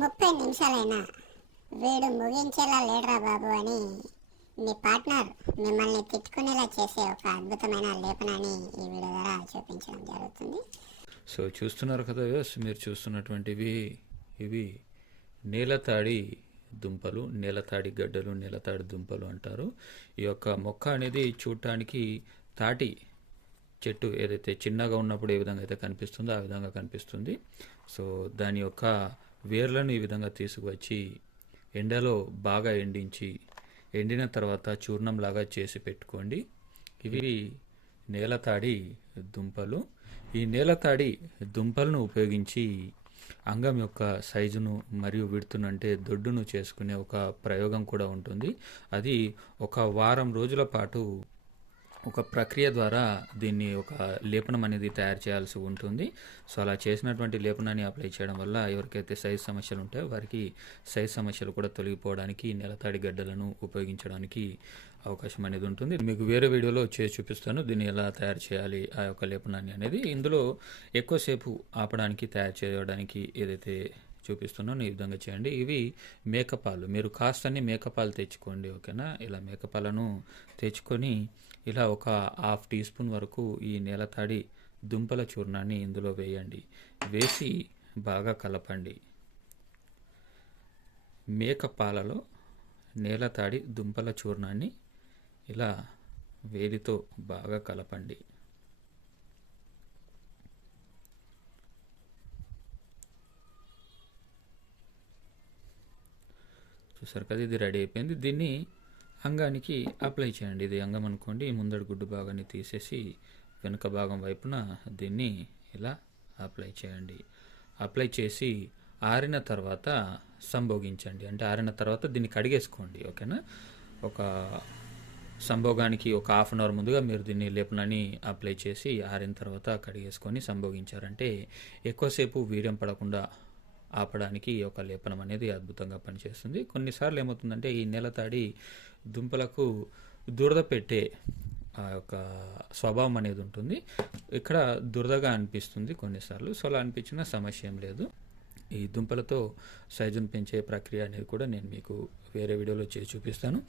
ముప్పై నిమిషాలైనా వీడు ముగించేలా లేడరా బాబు అని మీ పార్ట్నర్ మిమ్మల్ని తిట్టుకునేలా చేసే ఒక అద్భుతమైన లేపనాన్ని ఈ వీడియో ద్వారా చూపించడం జరుగుతుంది సో చూస్తున్నారు కదా వ్యస్ మీరు చూస్తున్నటువంటివి ఇవి నీలతాడి దుంపలు నీలతాడి గడ్డలు నీలతాడి దుంపలు అంటారు ఈ యొక్క మొక్క అనేది చూడటానికి తాటి చెట్టు ఏదైతే చిన్నగా ఉన్నప్పుడు ఏ విధంగా అయితే కనిపిస్తుందో ఆ విధంగా కనిపిస్తుంది సో దాని యొక్క వేర్లను ఈ విధంగా తీసుకువచ్చి ఎండలో బాగా ఎండించి ఎండిన తర్వాత చూర్ణంలాగా చేసి పెట్టుకోండి ఇవి నేలతాడి దుంపలు ఈ నేలతాడి దుంపలను ఉపయోగించి అంగం యొక్క సైజును మరియు విడుతునంటే దొడ్డును చేసుకునే ఒక ప్రయోగం కూడా ఉంటుంది అది ఒక వారం రోజుల పాటు ఒక ప్రక్రియ ద్వారా దీన్ని ఒక లేపనం అనేది తయారు చేయాల్సి ఉంటుంది సో అలా చేసినటువంటి లేపనాన్ని అప్లై చేయడం వల్ల ఎవరికైతే సైజ్ సమస్యలు ఉంటాయో వారికి సైజ్ సమస్యలు కూడా తొలగిపోవడానికి నెలతాడి గడ్డలను ఉపయోగించడానికి అవకాశం అనేది ఉంటుంది మీకు వేరే వీడియోలో చేసి చూపిస్తాను దీన్ని ఎలా తయారు చేయాలి ఆ యొక్క లేపనాన్ని అనేది ఇందులో ఎక్కువసేపు ఆపడానికి తయారు చేయడానికి ఏదైతే చూపిస్తున్నాను ఈ విధంగా చేయండి ఇవి మేకపాలు మీరు కాస్తని మేకపాలు తెచ్చుకోండి ఓకేనా ఇలా మేకపాలను తెచ్చుకొని ఇలా ఒక హాఫ్ టీ స్పూన్ వరకు ఈ నేలతాడి దుంపల చూర్ణాన్ని ఇందులో వేయండి వేసి బాగా కలపండి మేక పాలలో నేలతాడి దుంపల చూర్ణాన్ని ఇలా వేలితో బాగా కలపండి చూసారు కదా ఇది రెడీ అయిపోయింది దీన్ని అంగానికి అప్లై చేయండి ఇది అంగం అనుకోండి ముందడి గుడ్డు భాగాన్ని తీసేసి వెనుక భాగం వైపున దీన్ని ఇలా అప్లై చేయండి అప్లై చేసి ఆరిన తర్వాత సంభోగించండి అంటే ఆరిన తర్వాత దీన్ని కడిగేసుకోండి ఓకేనా ఒక సంభోగానికి ఒక హాఫ్ అన్ అవర్ ముందుగా మీరు దీన్ని లేపనని అప్లై చేసి ఆరిన తర్వాత కడిగేసుకొని సంభోగించారంటే ఎక్కువసేపు వీర్యం పడకుండా ఆపడానికి ఈ యొక్క లేపనం అనేది అద్భుతంగా పనిచేస్తుంది కొన్నిసార్లు ఏమవుతుందంటే ఈ నెల తాడి దుంపలకు దురద పెట్టే ఆ యొక్క స్వభావం అనేది ఉంటుంది ఇక్కడ దురదగా అనిపిస్తుంది కొన్నిసార్లు సో అలా అనిపించిన సమస్య ఏం లేదు ఈ దుంపలతో సైజును పెంచే ప్రక్రియ అనేది కూడా నేను మీకు వేరే వీడియోలో చేసి చూపిస్తాను